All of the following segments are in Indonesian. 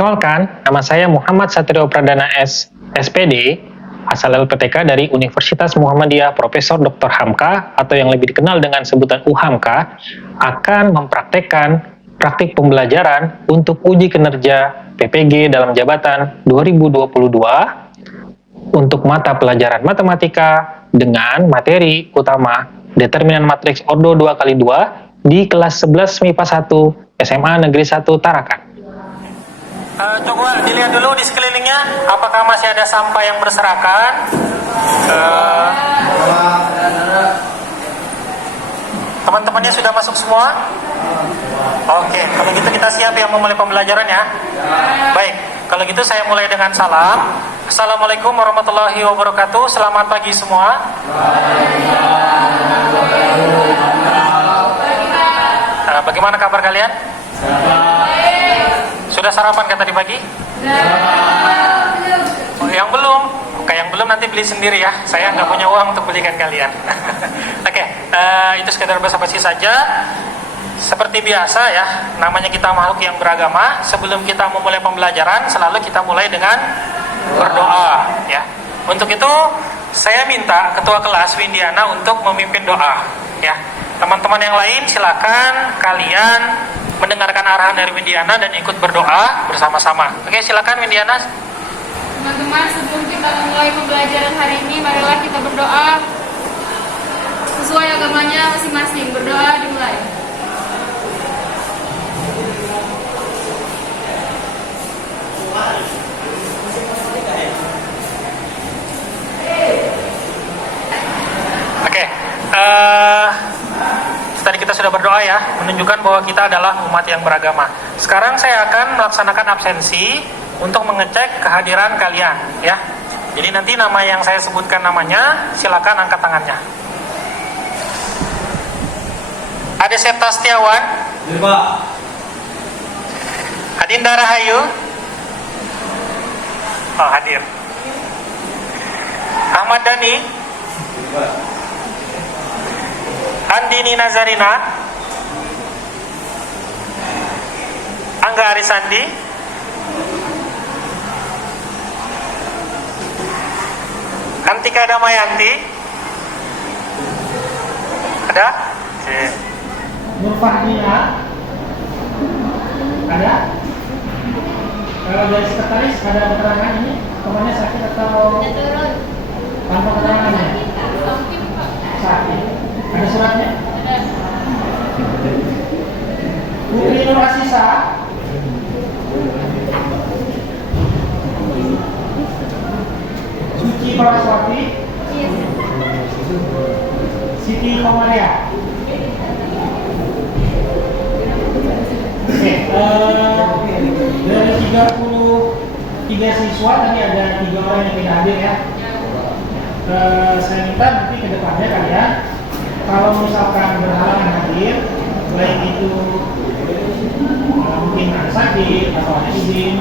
Perkenalkan, nama saya Muhammad Satrio Pradana S. SPD, asal LPTK dari Universitas Muhammadiyah Profesor Dr. Hamka atau yang lebih dikenal dengan sebutan UHAMKA, akan mempraktekkan praktik pembelajaran untuk uji kinerja PPG dalam jabatan 2022 untuk mata pelajaran matematika dengan materi utama determinan matriks ordo 2x2 di kelas 11 MIPA 1 SMA Negeri 1 Tarakan. Coba dilihat dulu di sekelilingnya, apakah masih ada sampah yang berserakan. Teman-temannya sudah masuk semua? Oke, kalau gitu kita siap ya memulai pembelajaran ya. Baik, kalau gitu saya mulai dengan salam. Assalamualaikum warahmatullahi wabarakatuh. Selamat pagi semua. Bagaimana kabar kalian? Sudah sarapan kan tadi pagi? Oh, yang belum? Oke, yang belum nanti beli sendiri ya. Saya nggak punya uang untuk belikan kalian. Oke, itu sekedar basa-basi saja. Seperti biasa ya, namanya kita makhluk yang beragama. Sebelum kita memulai pembelajaran, selalu kita mulai dengan berdoa ya. Untuk itu, saya minta ketua kelas Windiana untuk memimpin doa ya. Teman-teman yang lain silakan kalian mendengarkan arahan dari Windiana dan ikut berdoa bersama-sama. Oke, silakan Windiana. Teman-teman, sebelum kita memulai pembelajaran hari ini, marilah kita berdoa sesuai agamanya masing-masing. Berdoa dimulai. Oke, tadi kita sudah berdoa ya, menunjukkan bahwa kita adalah umat yang beragama. Sekarang saya akan melaksanakan absensi untuk mengecek kehadiran kalian ya. Jadi nanti nama yang saya sebutkan namanya, silakan angkat tangannya. Ada Septa Setiawan, Adinda Rahayu, oh hadir. Ahmad Dhani, Andini Nazarina, Angga Arisandi, Antika Damayanti, ada? Nur Fahmina, ada? Kalau dari sekretaris ada keterangan ini temannya sakit atau tanpa keterangannya? Sakit. Ada suratnya? Putri Nur Asisa, Suci Paraswati, Siti Komaria. Oke, dari 33 siswa tadi ada 3 orang yang tidak hadir ya. Saya minta nanti ke depannya kalian kalau misalkan berhalangan hadir, baik itu mungkin ada sakit atau ada izin,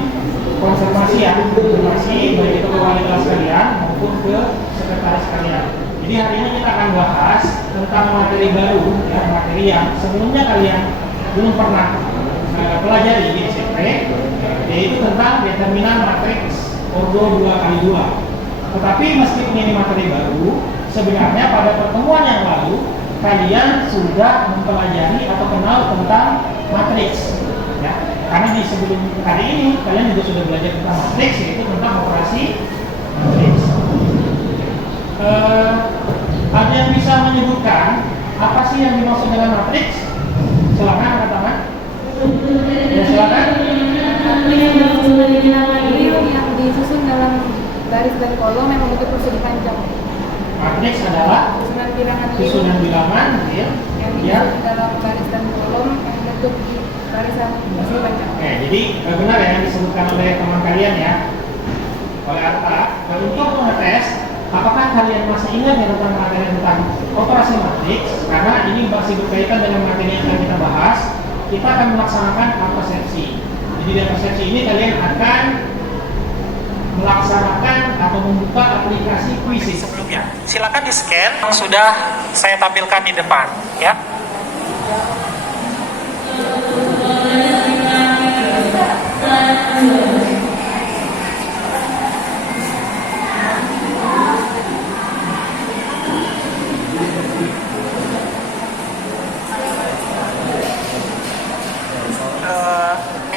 konfirmasi ya, konfirmasi baik itu ke wali kelas kalian maupun ke sekretaris kalian. Jadi hari ini kita akan bahas tentang materi baru ya, materi yang sebelumnya kalian belum pernah pelajari di SMP, yaitu tentang determinan matriks ordo 2x2. Tetapi meskipun ini materi baru, sebenarnya pada pertemuan yang lalu kalian sudah mempelajari atau kenal tentang matriks ya. Karena di sebelum hari ini kalian juga sudah belajar tentang matriks, yaitu tentang operasi matriks. Ada yang bisa menyebutkan apa sih yang dimaksud dengan matriks? Silakan angkat tangan. Ya, silakan. Yang disusun dalam garis dan kolom yang membentuk persegi panjang. Matriks adalah susunan bilangan yang disusun dalam garis dan kolom yang membentuk di barisan persegi panjang. Oke, jadi benar ya yang disebutkan oleh teman kalian ya, oleh Arta. Untuk mengetes apakah kalian masih ingat ya tentang materi tentang operasi matriks, karena ini masih berkaitan dengan materi yang akan kita bahas. Kita akan melaksanakan persepsi. Jadi dari persepsi ini kalian akan melaksanakan atau membuka aplikasi kuisis sebelumnya. Silakan di scan yang sudah saya tampilkan di depan ya.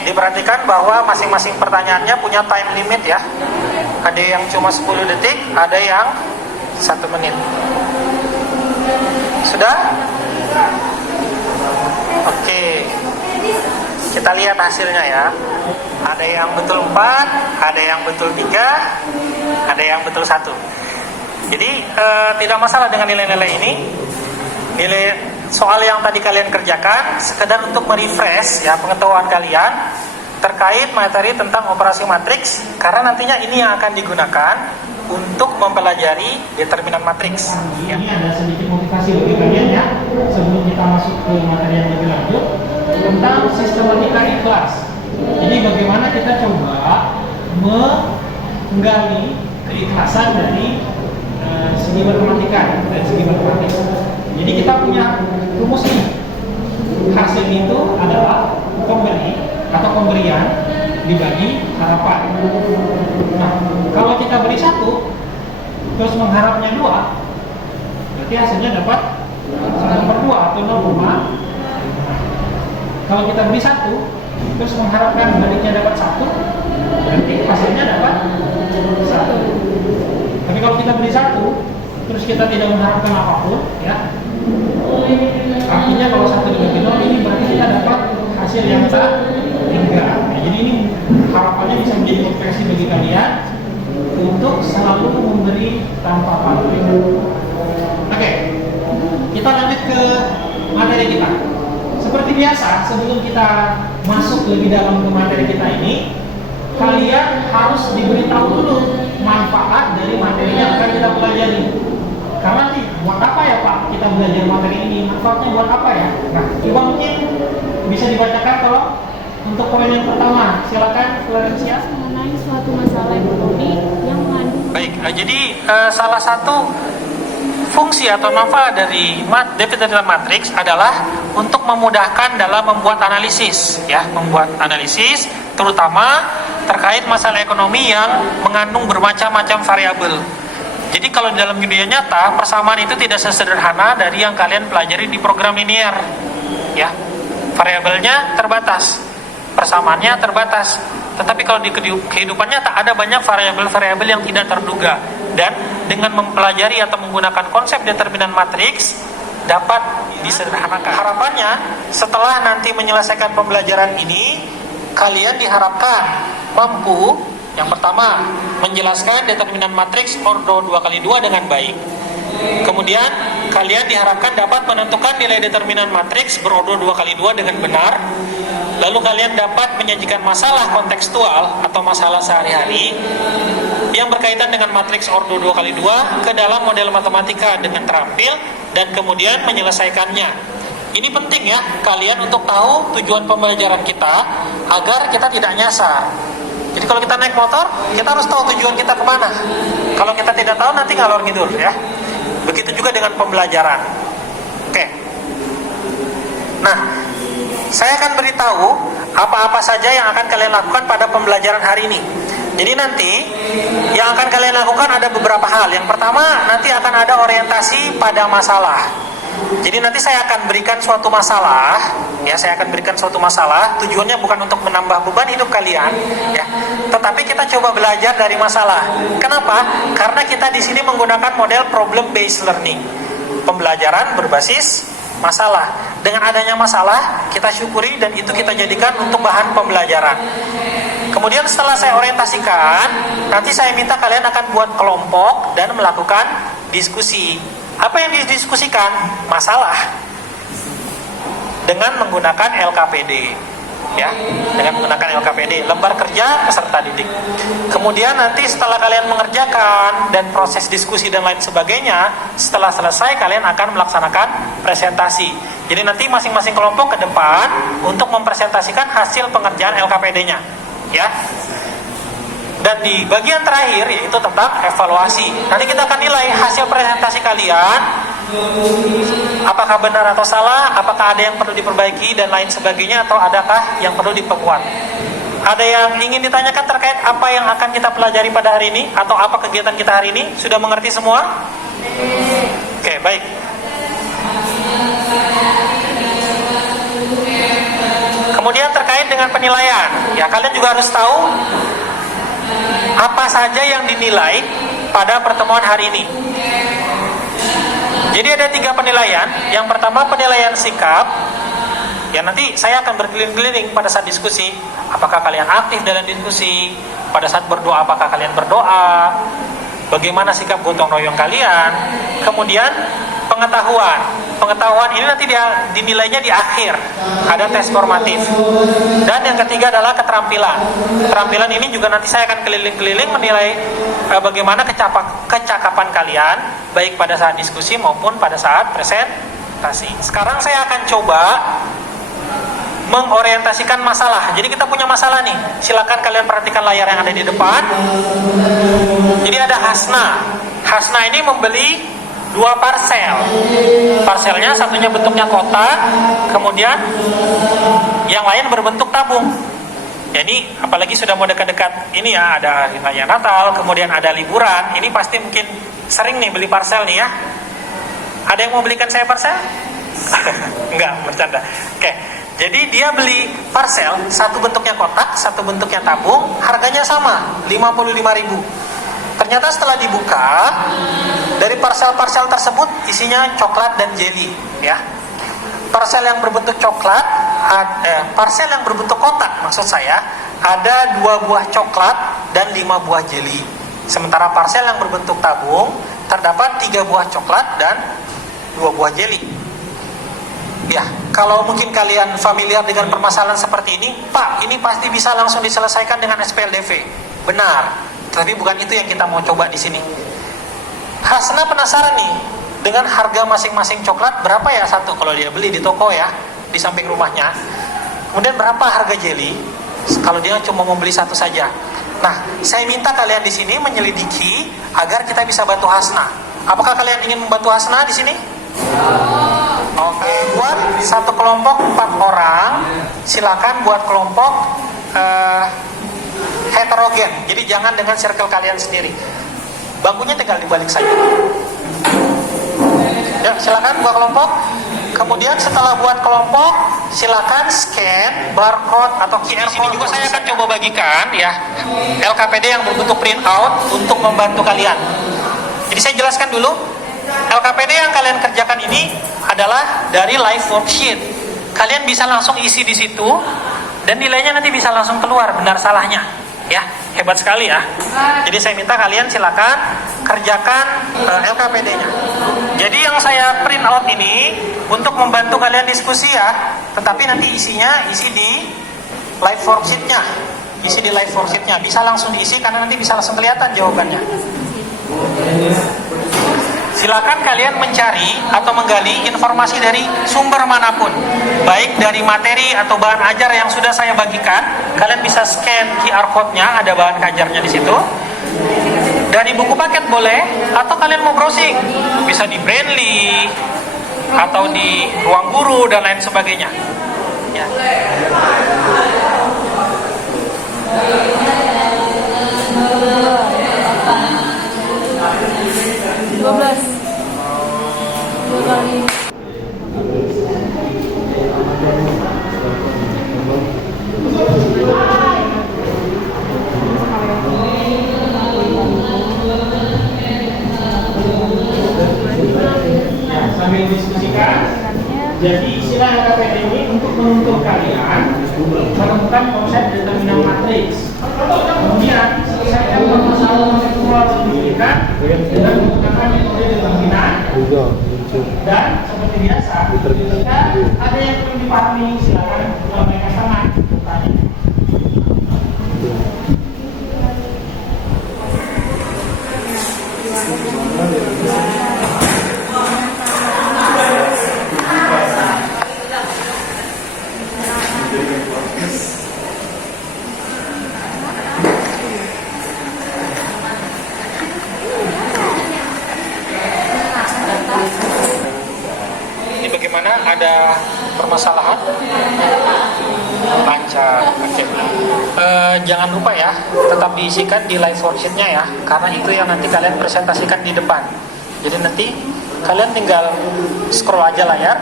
Diperhatikan bahwa masing-masing pertanyaannya punya time limit ya. Ada yang cuma 10 detik, ada yang 1 menit. Sudah? Oke. Kita lihat hasilnya ya. Ada yang betul 4, ada yang betul 3, ada yang betul 1. Jadi tidak masalah dengan nilai-nilai ini. Nilai soal yang tadi kalian kerjakan sekedar untuk merefresh ya pengetahuan kalian terkait materi tentang operasi matriks, karena nantinya ini yang akan digunakan untuk mempelajari determinan matriks. Ini ada sedikit motivasi bagi kalian ya, sebelum kita masuk ke materi yang lebih lanjut tentang sistematika ikhlas. Jadi bagaimana kita coba menggali keikhlasan dari segi matematika dan segi matematis. Jadi kita punya rumus ini. Hasil itu adalah pemberi atau pemberian dibagi harapan. Nah, kalau kita beri 1 terus mengharapnya 2, berarti hasilnya dapat 1/2 atau 0,5. Kalau kita beri 1 terus mengharapkan baliknya dapat 1, berarti hasilnya dapat 1. Tapi kalau kita beri 1 terus kita tidak mengharapkan apapun ya, artinya kalau 1 dibagi 0 ini berarti kita dapat hasil yang tak 3. Nah, jadi ini harapannya bisa menjadi motivasi bagi kalian untuk selalu memberi tanpa pamrih. Oke, kita lanjut ke materi kita. Seperti biasa, sebelum kita masuk lebih dalam ke materi kita ini, kalian harus diberitahu dulu manfaat dari materi yang akan kita pelajari. Karena nanti buat apa ya Pak kita belajar materi ini? Manfaatnya buat apa ya? Nah, coba mungkin bisa dibacakan kalau untuk poin yang pertama. Silakan Florencia. Mengenai suatu masalah ekonomi yang mengandung. Baik, jadi salah satu fungsi atau manfaat dari determinan matriks adalah untuk memudahkan dalam membuat analisis, ya, membuat analisis, terutama terkait masalah ekonomi yang mengandung bermacam-macam variabel. Jadi kalau di dalam dunia nyata, persamaan itu tidak sesederhana dari yang kalian pelajari di program linear, ya. Variabelnya terbatas, persamaannya terbatas. Tetapi kalau di kehidupan nyata ada banyak variabel-variabel yang tidak terduga, dan dengan mempelajari atau menggunakan konsep determinan matriks dapat disederhanakan. Harapannya setelah nanti menyelesaikan pembelajaran ini, kalian diharapkan mampu yang pertama menjelaskan determinan matriks ordo 2x2 dengan baik. Kemudian kalian diharapkan dapat menentukan nilai determinan matriks berordo 2x2 dengan benar. Lalu kalian dapat menyajikan masalah kontekstual atau masalah sehari-hari yang berkaitan dengan matriks ordo 2x2 ke dalam model matematika dengan terampil dan kemudian menyelesaikannya. Ini penting ya, kalian untuk tahu tujuan pembelajaran kita agar kita tidak nyasar. Jadi kalau kita naik motor, kita harus tahu tujuan kita kemana. Kalau kita tidak tahu, nanti ngalor ngidul ya. Begitu juga dengan pembelajaran. Oke. Nah, saya akan beritahu apa-apa saja yang akan kalian lakukan pada pembelajaran hari ini. Jadi nanti yang akan kalian lakukan ada beberapa hal. Yang pertama, nanti akan ada orientasi pada masalah. Jadi nanti saya akan berikan suatu masalah, ya, saya akan berikan suatu masalah. Tujuannya bukan untuk menambah beban hidup kalian, ya, tetapi kita coba belajar dari masalah. Kenapa? Karena kita di sini menggunakan model problem based learning, pembelajaran berbasis masalah. Dengan adanya masalah, kita syukuri dan itu kita jadikan untuk bahan pembelajaran. Kemudian setelah saya orientasikan, nanti saya minta kalian akan buat kelompok dan melakukan diskusi. Apa yang didiskusikan? Masalah dengan menggunakan LKPD, ya, dengan menggunakan LKPD, lembar kerja peserta didik. Kemudian nanti setelah kalian mengerjakan dan proses diskusi dan lain sebagainya, setelah selesai kalian akan melaksanakan presentasi. Jadi nanti masing-masing kelompok ke depan untuk mempresentasikan hasil pengerjaan LKPD-nya, ya. Dan di bagian terakhir yaitu tentang evaluasi. Nanti kita akan nilai hasil presentasi kalian, apakah benar atau salah, apakah ada yang perlu diperbaiki dan lain sebagainya, atau adakah yang perlu diperkuat. Ada yang ingin ditanyakan terkait apa yang akan kita pelajari pada hari ini atau apa kegiatan kita hari ini? Sudah mengerti semua? Oke, baik. Kemudian terkait dengan penilaian, ya kalian juga harus tahu apa saja yang dinilai pada pertemuan hari ini. Jadi ada 3 penilaian. Yang pertama penilaian sikap. Ya nanti saya akan berkeliling-keliling pada saat diskusi. Apakah kalian aktif dalam diskusi? Pada saat berdoa, apakah kalian berdoa? Bagaimana sikap gotong royong kalian? Kemudian pengetahuan. Pengetahuan ini nanti dinilainya di akhir. Ada tes formatif. Dan yang ketiga adalah keterampilan. Keterampilan ini juga nanti saya akan keliling-keliling menilai bagaimana kecakapan kalian, baik pada saat diskusi maupun pada saat presentasi. Sekarang saya akan coba mengorientasikan masalah. Jadi kita punya masalah nih. Silakan kalian perhatikan layar yang ada di depan. Jadi ada Hasna. Hasna ini membeli 2 parsel. Parselnya satunya bentuknya kotak, kemudian yang lain berbentuk tabung. Ya ini apalagi sudah mau dekat-dekat ini ya, ada hari raya Natal, kemudian ada liburan. Ini pasti mungkin sering nih beli parsel nih ya. Ada yang mau belikan saya parsel? Enggak, bercanda. Oke. Jadi dia beli parsel, satu bentuknya kotak, satu bentuknya tabung, harganya sama, 55.000. Ternyata setelah dibuka, dari parsel-parsel tersebut isinya coklat dan jelly, ya. Parsel yang berbentuk coklat, parsel yang berbentuk kotak, maksud saya, ada 2 buah coklat dan 5 buah jelly. Sementara parsel yang berbentuk tabung, terdapat 3 buah coklat dan 2 buah jelly. Ya, kalau mungkin kalian familiar dengan permasalahan seperti ini, Pak, ini pasti bisa langsung diselesaikan dengan SPLDV. Benar, tapi bukan itu yang kita mau coba di sini. Hasna penasaran nih, dengan harga masing-masing coklat berapa ya satu kalau dia beli di toko ya, di samping rumahnya. Kemudian berapa harga jelly kalau dia cuma mau beli satu saja. Nah, saya minta kalian di sini menyelidiki agar kita bisa bantu Hasna. Apakah kalian ingin membantu Hasna di sini? Oke, buat satu kelompok 4 orang, silakan buat kelompok heterogen. Jadi jangan dengan circle kalian sendiri. Bangkunya tinggal dibalik saja. Ya, silakan buat kelompok. Kemudian setelah buat kelompok, silakan scan barcode atau QR code. Di sini juga saya akan coba bagikan ya LKPD yang berbentuk print out untuk membantu kalian. Jadi saya jelaskan dulu. LKPD yang kalian kerjakan ini adalah dari live worksheet. Kalian bisa langsung isi di situ dan nilainya nanti bisa langsung keluar benar salahnya. Ya, hebat sekali ya. Jadi saya minta kalian silakan kerjakan LKPD-nya. Jadi yang saya print out ini untuk membantu kalian diskusi ya, tetapi nanti isinya isi di live worksheet-nya. Isi di live worksheet-nya bisa langsung diisi karena nanti bisa langsung kelihatan jawabannya. Silakan kalian mencari atau menggali informasi dari sumber manapun, baik dari materi atau bahan ajar yang sudah saya bagikan. Kalian bisa scan QR code-nya, ada bahan ajarnya di situ. Dari buku paket boleh, atau kalian mau browsing, bisa di Brainly atau di ruang guru dan lain sebagainya. Ya. Sambil diskusikan, jadi istilah LKPD ini untuk menuntut kalian menemukan konsep determinan matriks. Kemudian selesaikan permasalahan konseptual signifikan dengan menggunakan metode determinan. Dan seperti biasa, jika ada yang belum dipahami, silakan lambaikan tangan bertanya. Ini bagaimana ada permasalahan? Lancar. Oke. Jangan lupa ya, tetap diisikan di live worksheet-nya ya, karena itu yang nanti kalian presentasikan di depan. Jadi nanti kalian tinggal scroll aja layar,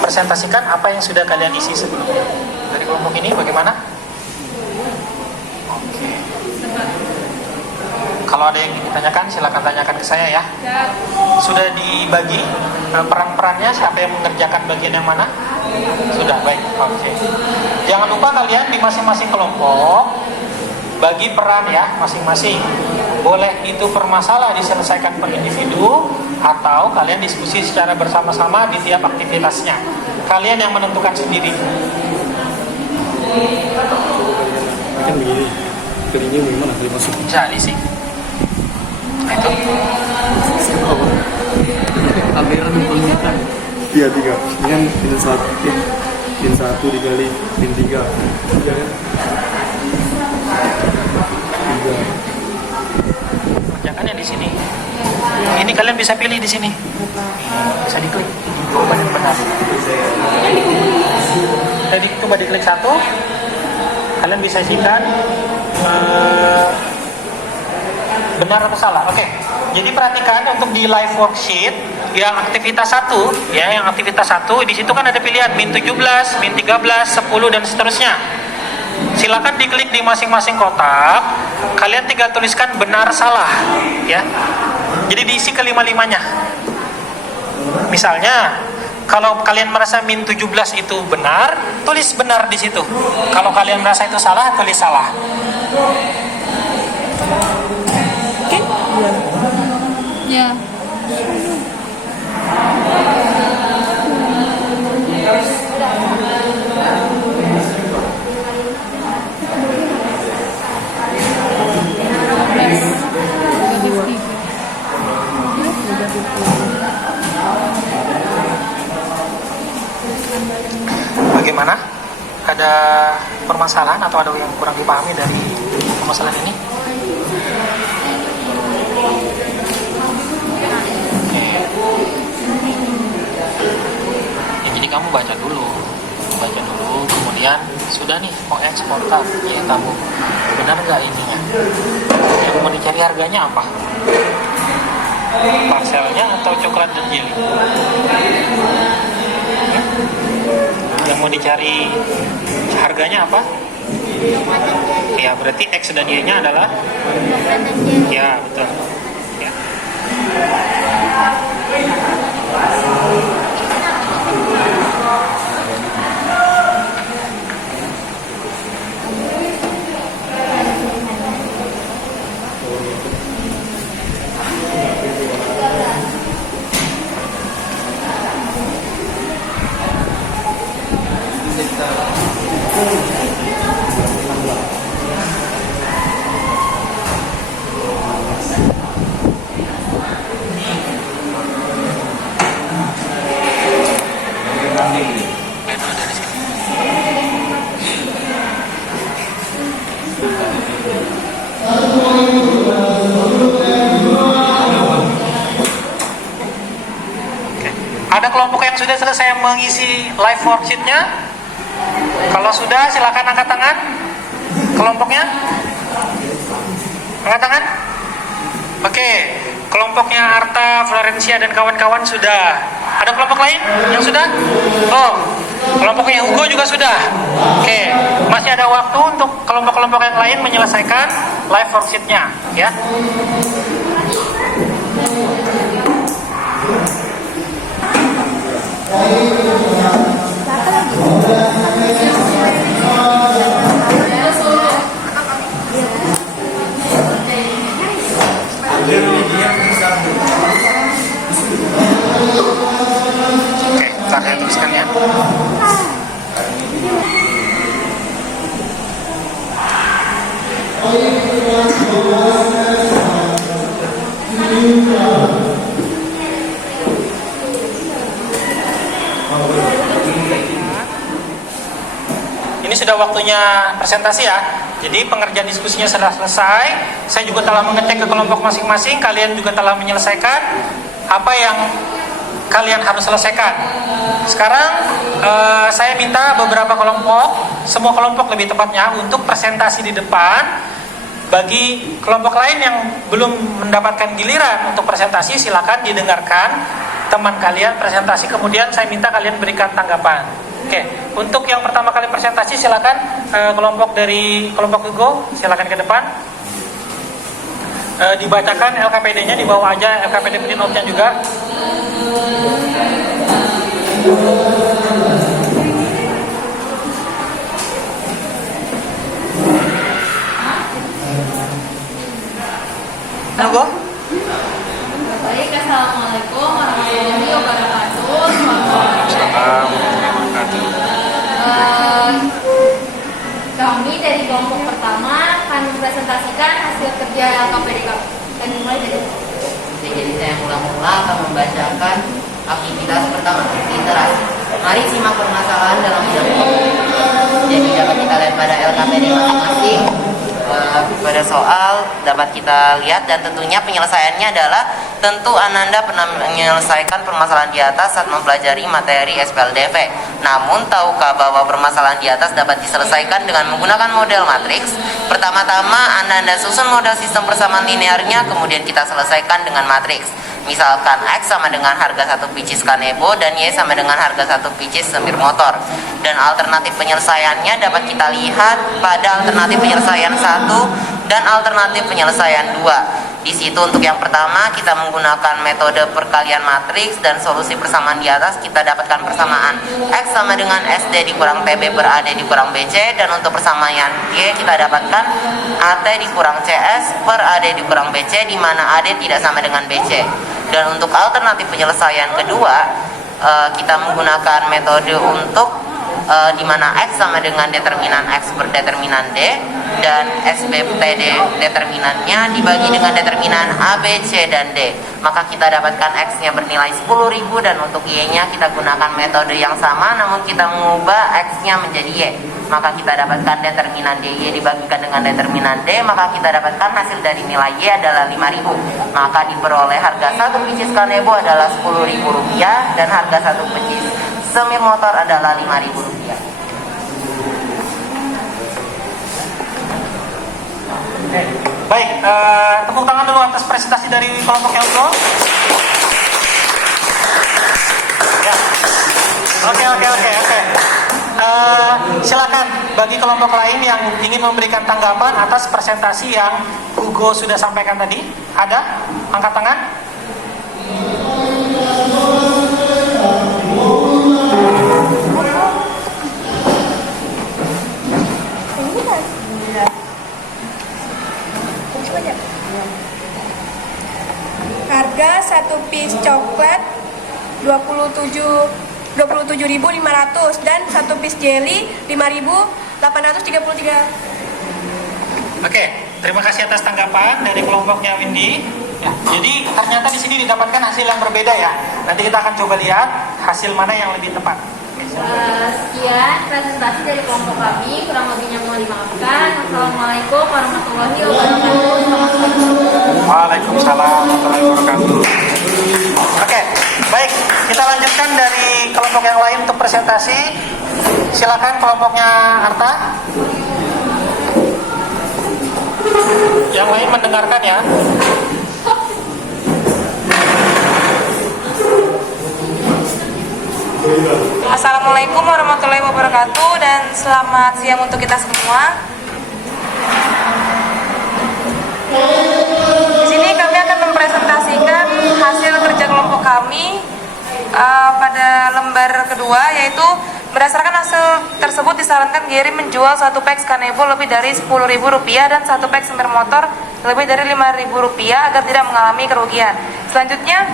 presentasikan apa yang sudah kalian isi sebelumnya. Dari kelompok ini bagaimana? Oke. Kalau ada yang ingin ditanyakan, silakan tanyakan ke saya ya. Sudah dibagi peran-perannya, siapa yang mengerjakan bagian yang mana? Sudah, baik. Oke. Jangan lupa kalian di masing-masing kelompok bagi peran ya masing-masing. Boleh itu permasalah diselesaikan per individu atau kalian diskusi secara bersama-sama di tiap aktivitasnya. Kalian yang menentukan sendiri. Kan begini, tadinya gimana tadi masuk? Jadi sih. Nah, itu. Kamera numpang. Iya 3. Ini kan pin 1 dikali pin 3. Iya kan? 3. Kerjakannya di sini. Ini kalian bisa pilih di sini. Bisa diklik. Benar. Jadi coba diklik 1. Kalian bisa isikan benar atau salah. Oke. Jadi perhatikan untuk di live worksheet yang aktivitas 1 ya, yang aktivitas 1 di situ kan ada pilihan min 17, min 13, 10 dan seterusnya. Silakan diklik di masing-masing kotak. Kalian tinggal tuliskan benar salah ya. Jadi diisi kelima-limanya. Misalnya kalau kalian merasa min 17 itu benar, tulis benar di situ. Kalau kalian merasa itu salah, tulis salah. Ya. Bagaimana? Ada permasalahan atau ada yang kurang dipahami dari permasalahan ini? Ya, jadi kamu baca dulu, kemudian sudah nih mau ekspor ya kamu benar nggak ininya? Yang mau dicari harganya apa? Parcelnya atau coklat dan jelly? Yang mau dicari harganya apa? Ya berarti X dan Y-nya adalah ya betul ya. Ada kelompok yang sudah selesai mengisi live worksheet-nya? Kalau sudah, silakan angkat tangan. Kelompoknya? Angkat tangan? Oke, kelompoknya Arta, Florencia, dan kawan-kawan sudah. Ada kelompok lain yang sudah? Oh, kelompoknya Hugo juga sudah. Oke, masih ada waktu untuk kelompok-kelompok yang lain menyelesaikan live worksheet-nya, ya. Oke, ntar saya tuliskan ya. Ini sudah waktunya presentasi ya. Jadi pengerjaan diskusinya sudah selesai. Saya juga telah mengecek ke kelompok masing-masing. Kalian juga telah menyelesaikan apa yang kalian harus selesaikan. Sekarang saya minta beberapa kelompok, semua kelompok lebih tepatnya, untuk presentasi di depan. Bagi kelompok lain yang belum mendapatkan giliran untuk presentasi, silakan didengarkan teman kalian presentasi, kemudian saya minta kalian berikan tanggapan. Oke, untuk yang pertama kali presentasi silakan kelompok dari kelompok Hugo, silakan ke depan. Dibacakan LKPD-nya, di bawah aja LKPD print-out-nya juga. Hugo? Baik, assalamualaikum warahmatullahi wabarakatuh. Kami dari kelompok pertama akan mempresentasikan hasil kerja LKPD kami. Dan mulai dari jadi saya mula-mula akan membacakan aktivitas pertama, literasi. Mari simak permasalahan dalam bidang komunikasi. Jadi dapat kita lihat pada LKPD masing-masing. Pada soal dapat kita lihat, dan tentunya penyelesaiannya adalah tentu Ananda pernah menyelesaikan permasalahan di atas saat mempelajari materi SPLDV. Namun tahukah bahwa permasalahan di atas dapat diselesaikan dengan menggunakan model matriks? Pertama-tama Ananda susun model sistem persamaan linearnya, kemudian kita selesaikan dengan matriks. Misalkan X sama dengan harga 1 pieces kanebo dan Y sama dengan harga 1 pieces semir motor. Dan alternatif penyelesaiannya dapat kita lihat pada alternatif penyelesaian 1 dan alternatif penyelesaian 2. Di situ untuk yang pertama kita menggunakan metode perkalian matriks, dan solusi persamaan di atas kita dapatkan persamaan X sama dengan SD dikurang TB per AD dikurang BC, dan untuk persamaan Y kita dapatkan AT dikurang CS per AD dikurang BC, di mana AD tidak sama dengan BC. Dan untuk alternatif penyelesaian kedua kita menggunakan metode untuk di mana X sama dengan determinan X per determinan D, dan SBTD determinannya dibagi dengan determinan A, B, C, dan D. Maka kita dapatkan X-nya bernilai 10.000, dan untuk Y-nya kita gunakan metode yang sama namun kita mengubah X-nya menjadi Y. Maka kita dapatkan determinan DY dibagikan dengan determinan D, maka kita dapatkan hasil dari nilai Y adalah 5.000. Maka diperoleh harga 1 pieces kanebo adalah Rp10.000 dan harga 1 pieces semir motor adalah Rp5.000. Baik, tepuk tangan dulu atas presentasi dari kelompok yang dulu. Ya. Oke. Silakan bagi kelompok lain yang ingin memberikan tanggapan atas presentasi yang Hugo sudah sampaikan tadi. Ada? Angkat tangan. Harga 1 piece coklat 27.500 dan 1 piece jelly 5.833. Oke, terima kasih atas tanggapan dari kelompoknya Windy. Ya, jadi ternyata di sini didapatkan hasil yang berbeda ya. Nanti kita akan coba lihat hasil mana yang lebih tepat. sekian presentasi dari kelompok kami, kurang lebihnya mohon dimaafkan. Assalamualaikum warahmatullahi wabarakatuh. Waalaikumsalam warahmatullahi wabarakatuh. Oke, baik, kita lanjutkan dari kelompok yang lain untuk presentasi. Silakan kelompoknya Arta. Yang lain mendengarkan ya. Assalamualaikum warahmatullahi wabarakatuh dan selamat siang untuk kita semua. Di sini kami akan mempresentasikan hasil kerja kelompok kami pada lembar kedua, yaitu berdasarkan hasil tersebut disarankan Gary menjual 1 peks kanebo lebih dari Rp10.000 dan 1 peks semir motor lebih dari Rp5.000 agar tidak mengalami kerugian. Selanjutnya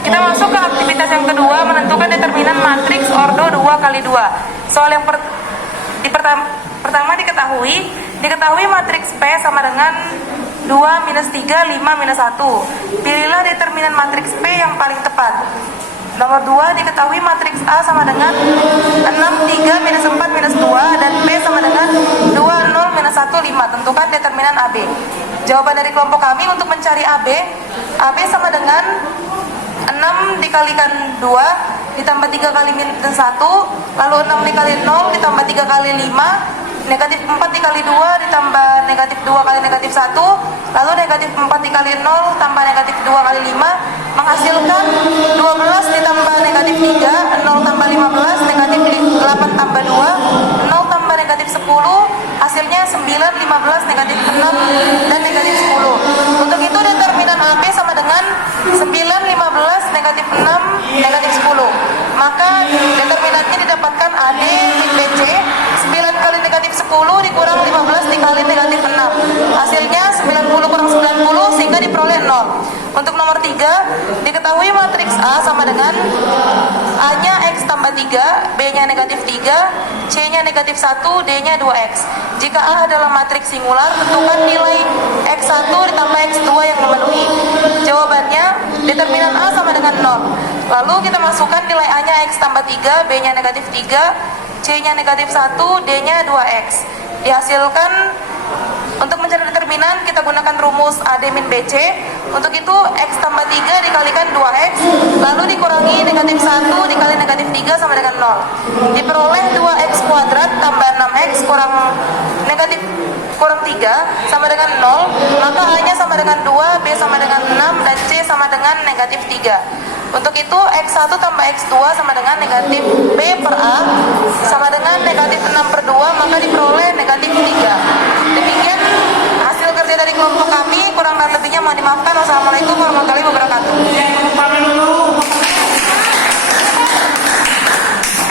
kita masuk ke aktivitas yang kedua, menentukan determinan matriks ordo 2x2. Soal yang pertama diketahui matriks P sama dengan 2 minus 3, 5 minus 1. Pilihlah determinan matriks P yang paling tepat. Nomor 2, diketahui matriks A sama dengan 6, 3, minus 4, minus 2, dan P sama dengan 2, 0, minus 1, 5. Tentukan determinan AB. Jawaban dari kelompok kami untuk mencari AB sama dengan 6 dikalikan 2 ditambah 3 kali min 1, lalu 6 dikali 0 ditambah 3 kali 5, negatif 4 dikali 2 ditambah negatif 2 kali negatif 1, lalu negatif 4 dikali 0 tambah negatif 2 kali 5 menghasilkan 12 ditambah negatif 3, 0 tambah 15, negatif 8 tambah 2, 0 tambah negatif 10, hasilnya 9, 15, negatif 6, dan negatif 10. Untuk itu determinan AB sama dengan 9, 15, negatif 6, negatif 10. Maka determinannya didapatkan AD min BC, 9 kali negatif 10 dikurang 15 dikali negatif 6. Hasilnya 90 kurang 90 sehingga diperoleh 0. Untuk nomor 3, diketahui matriks A sama dengan A-nya X tambah 3, B-nya negatif 3, C-nya negatif 1, D-nya 2X. Jika A adalah matriks singular, tentukan nilai X1 ditambah X2 yang memenuhi. Jawabannya, determinan A sama dengan 0. Lalu kita masukkan nilai A-nya X tambah 3, B-nya negatif 3, C-nya negatif 1, D-nya 2X. Dihasilkan, untuk mencari determinan, kita gunakan rumus AD min BC. Untuk itu, X tambah 3 dikalikan 2X, lalu dikurangi negatif 1 dikali negatif 3 sama dengan 0. Diperoleh 2X kuadrat tambah 6X kurang negatif kurang 3 sama dengan 0, maka A-nya sama dengan 2, B sama dengan 6, dan C sama dengan negatif 3. Untuk itu, X1 tambah X2 sama dengan negatif B per A sama dengan negatif 6 per 2, maka diperoleh negatif 3. Demikian hasil kerja dari kelompok kami, kurang dan lebihnya mohon dimaafkan. Wassalamualaikum warahmatullahi wabarakatuh.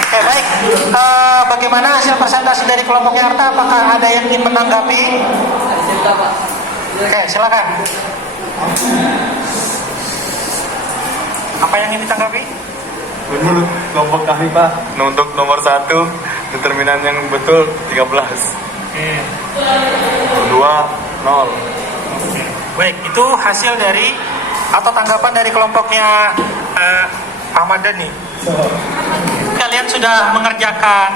Oke, baik. Bagaimana hasil presentasi dari kelompoknya Arta? Apakah ada yang ingin menanggapi? Oke, silakan. Apa yang ingin ditanggapi? Menurut kelompok kami Pak, untuk nomor 1 determinan yang betul 13. Kedua 0. Baik, itu hasil dari atau tanggapan dari kelompoknya Ahmad Dhani. Kalian sudah mengerjakan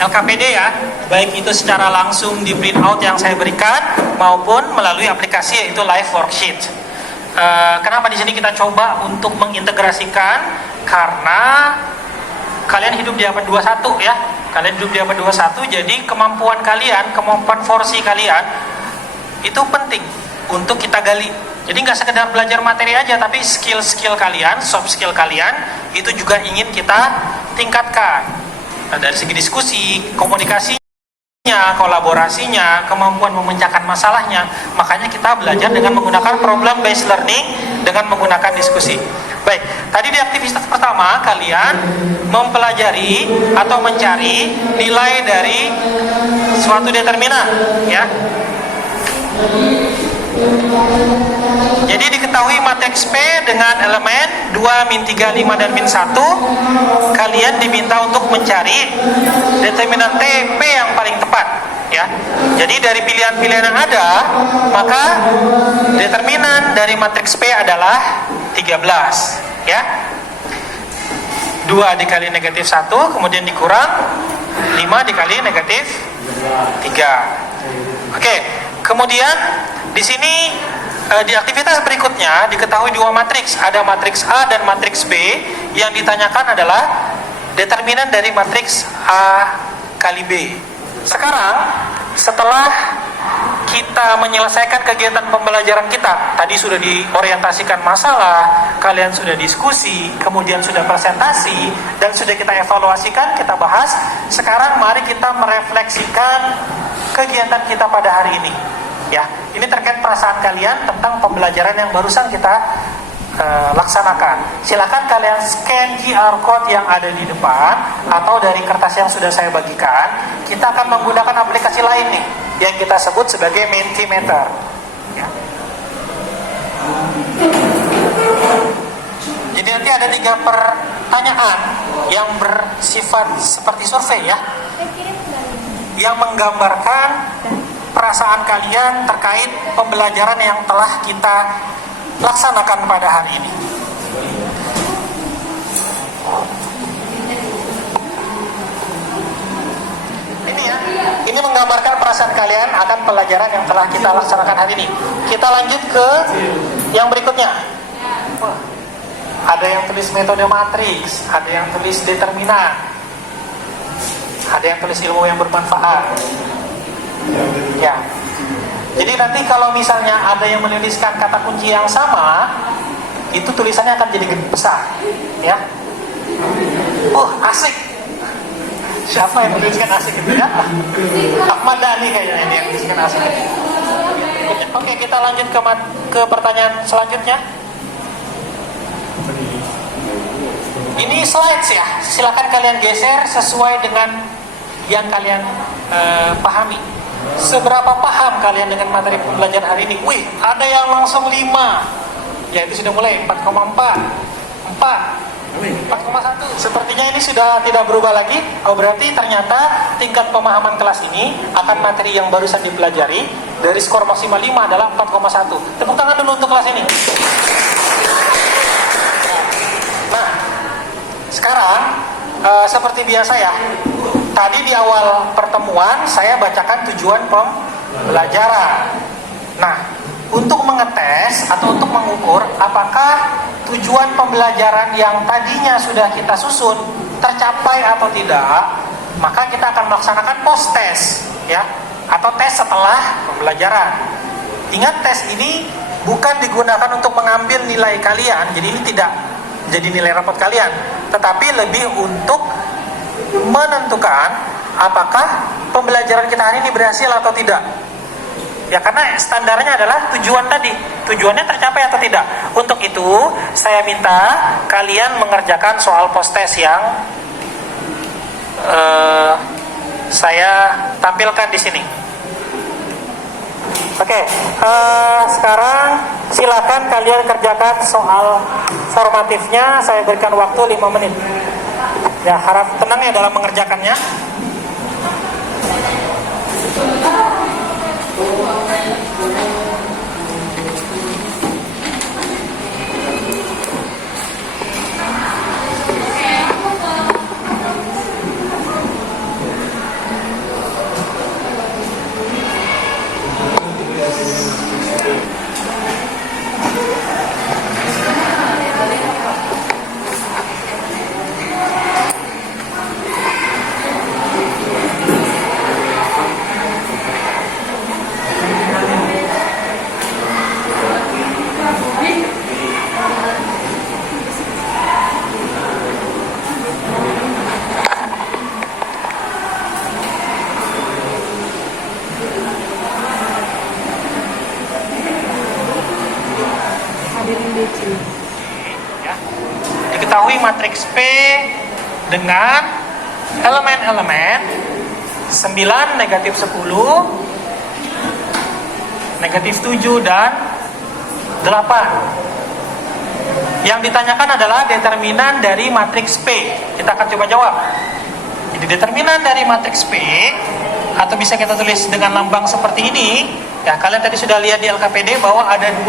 LKPD ya, baik itu secara langsung di print out yang saya berikan maupun melalui aplikasi yaitu Live Worksheet. Kenapa di sini kita coba untuk mengintegrasikan? Karena kalian hidup di abad 21 ya. Kalian hidup di abad 21, jadi kemampuan kalian, kemampuan forsi kalian itu penting untuk kita gali. Jadi nggak sekedar belajar materi aja, tapi skill-skill kalian, soft skill kalian itu juga ingin kita tingkatkan. Dari segi diskusi, komunikasinya, kolaborasinya, kemampuan memecahkan masalahnya. Makanya kita belajar dengan menggunakan problem based learning, dengan menggunakan diskusi. Baik, tadi di aktivitas pertama kalian mempelajari atau mencari nilai dari suatu determinan, ya. Jadi diketahui matriks P dengan elemen 2, min 3, 5, dan min 1. Kalian diminta untuk mencari determinan TP yang paling tepat, ya. Jadi dari pilihan-pilihan yang ada, maka determinan dari matriks P adalah 13, ya. 2 dikali negatif 1, kemudian dikurang 5 dikali negatif 3. Oke, kemudian di sini di aktivitas berikutnya diketahui 2 matriks, ada matriks A dan matriks B. Yang ditanyakan adalah determinan dari matriks A kali B. Sekarang setelah kita menyelesaikan kegiatan pembelajaran kita, tadi sudah diorientasikan masalah, kalian sudah diskusi, kemudian sudah presentasi, dan sudah kita evaluasikan, kita bahas. Sekarang mari kita merefleksikan kegiatan kita pada hari ini. Ya, ini terkait perasaan kalian tentang pembelajaran yang barusan kita laksanakan. Silakan kalian scan QR code yang ada di depan atau dari kertas yang sudah saya bagikan. Kita akan menggunakan aplikasi lain nih yang kita sebut sebagai Mentimeter. Ya. Jadi nanti ada 3 pertanyaan yang bersifat seperti survei ya, yang menggambarkan perasaan kalian terkait pembelajaran yang telah kita laksanakan pada hari ini. Ini ya, ini menggambarkan perasaan kalian akan pelajaran yang telah kita laksanakan hari ini. Kita lanjut ke yang berikutnya. ada yang tulis metode matriks, ada yang tulis determinan, ada yang tulis ilmu yang bermanfaat. Ya. Jadi nanti kalau misalnya ada yang menuliskan kata kunci yang sama, itu tulisannya akan jadi besar, ya. Asik. Siapa yang menuliskan asik itu ya? Ahmad Dhani kayaknya ini yang menuliskan asik. Oke, kita lanjut ke pertanyaan selanjutnya. Ini slides ya. Silakan kalian geser sesuai dengan yang kalian pahami. Seberapa paham kalian dengan materi pembelajaran hari ini? Wih, ada yang langsung 5. Ya, itu sudah mulai 4,4, 4,1. Sepertinya ini sudah tidak berubah lagi. Berarti ternyata tingkat pemahaman kelas ini akan materi yang barusan dipelajari dari skor maksimal 5 adalah 4,1. Tepuk tangan dulu untuk kelas ini. Nah, sekarang seperti biasa ya. Tadi di awal pertemuan saya bacakan tujuan pembelajaran. Nah, untuk mengetes atau untuk mengukur apakah tujuan pembelajaran yang tadinya sudah kita susun tercapai atau tidak, maka kita akan melaksanakan post test ya, atau tes setelah pembelajaran. Ingat, tes ini bukan digunakan untuk mengambil nilai kalian, jadi ini tidak jadi nilai rapot kalian, tetapi lebih untuk menentukan apakah pembelajaran kita hari ini berhasil atau tidak. Ya, karena standarnya adalah tujuan tadi. Tujuannya tercapai atau tidak. Untuk itu, saya minta kalian mengerjakan soal post test yang saya tampilkan di sini. Oke, sekarang silakan kalian kerjakan soal formatifnya. Saya berikan waktu 5 menit. Ya, harap tenang ya dalam mengerjakannya. Ya. Diketahui matriks P dengan elemen-elemen 9, negatif 10, negatif 7, dan 8. Yang ditanyakan adalah determinan dari matriks P. Kita akan coba jawab. Jadi determinan dari matriks P, atau bisa kita tulis dengan lambang seperti ini. Ya, kalian tadi sudah lihat di LKPD bahwa ada 2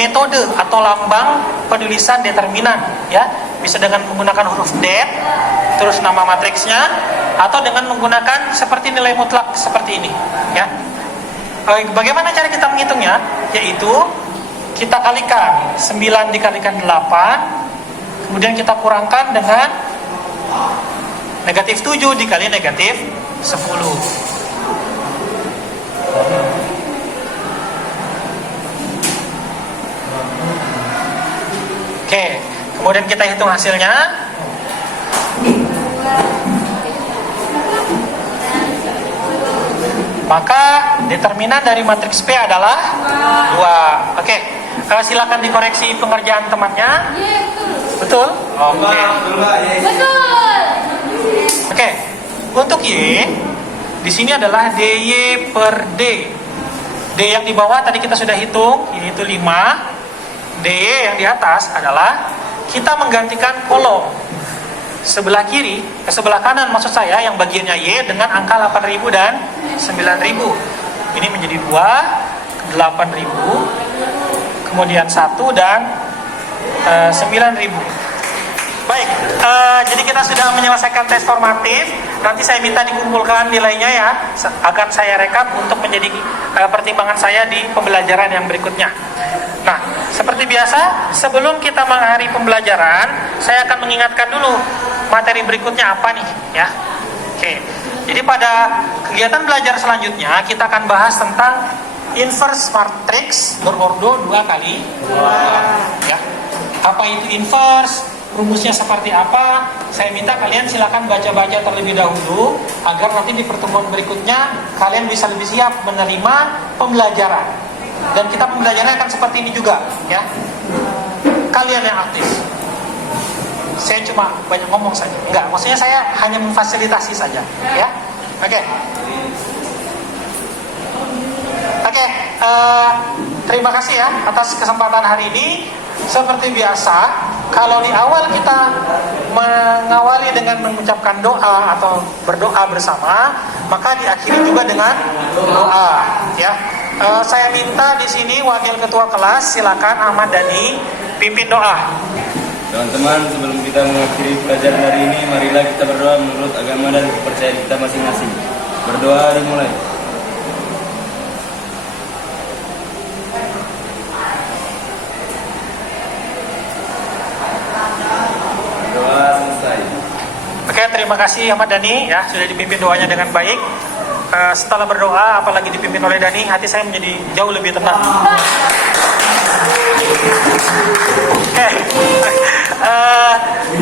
metode atau lambang penulisan determinan. Ya, bisa dengan menggunakan huruf det, terus nama matriksnya, atau dengan menggunakan seperti nilai mutlak seperti ini. Ya, bagaimana cara kita menghitungnya? Yaitu kita kalikan 9 dikalikan 8, kemudian kita kurangkan dengan negatif 7 dikali negatif 10. Oke, kemudian kita hitung hasilnya. Maka determinan dari matriks P adalah 2. Oke, silakan dikoreksi pengerjaan temannya. Betul? Oke. Betul. Oke, untuk Y di sini adalah DY per D. D yang di bawah tadi kita sudah hitung, yaitu 5. DY yang di atas adalah kita menggantikan kolom sebelah kiri ke sebelah kanan, maksud saya yang bagiannya Y dengan angka 8.000 dan 9.000. Ini menjadi 2, 8.000, kemudian 1 dan 9.000. Baik, jadi kita sudah menyelesaikan tes formatif. Nanti saya minta dikumpulkan nilainya ya, akan saya rekap untuk menjadi pertimbangan saya di pembelajaran yang berikutnya. Nah, seperti biasa, sebelum kita mengakhiri pembelajaran, saya akan mengingatkan dulu materi berikutnya apa nih, ya. Oke. Jadi pada kegiatan belajar selanjutnya kita akan bahas tentang inverse matrix berordo 2 kali 2. Ya. Apa itu inverse? Rumusnya seperti apa? Saya minta kalian silakan baca-baca terlebih dahulu agar nanti di pertemuan berikutnya kalian bisa lebih siap menerima pembelajaran. Dan kita pembelajarannya akan seperti ini juga, ya. Kalian yang aktif. Saya cuma banyak ngomong saja. Enggak, maksudnya saya hanya memfasilitasi saja, ya. Oke. Oke, terima kasih ya atas kesempatan hari ini. Seperti biasa, kalau di awal kita mengawali dengan mengucapkan doa atau berdoa bersama, maka diakhiri juga dengan doa, ya. Saya minta di sini wakil ketua kelas, silakan Ahmad Dhani pimpin doa. Teman-teman, sebelum kita mengakhiri pelajaran hari ini, marilah kita berdoa menurut agama dan kepercayaan kita masing-masing. Berdoa dimulai. Doa selesai. Oke, terima kasih Ahmad Dhani ya sudah dipimpin doanya dengan baik. Setelah berdoa, apalagi dipimpin oleh Dhani, hati saya menjadi jauh lebih tenang. Oke.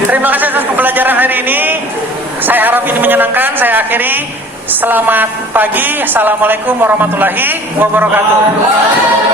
Terima kasih atas pembelajaran hari ini. Saya harap ini menyenangkan. Saya akhiri. Selamat pagi. Assalamualaikum warahmatullahi wabarakatuh.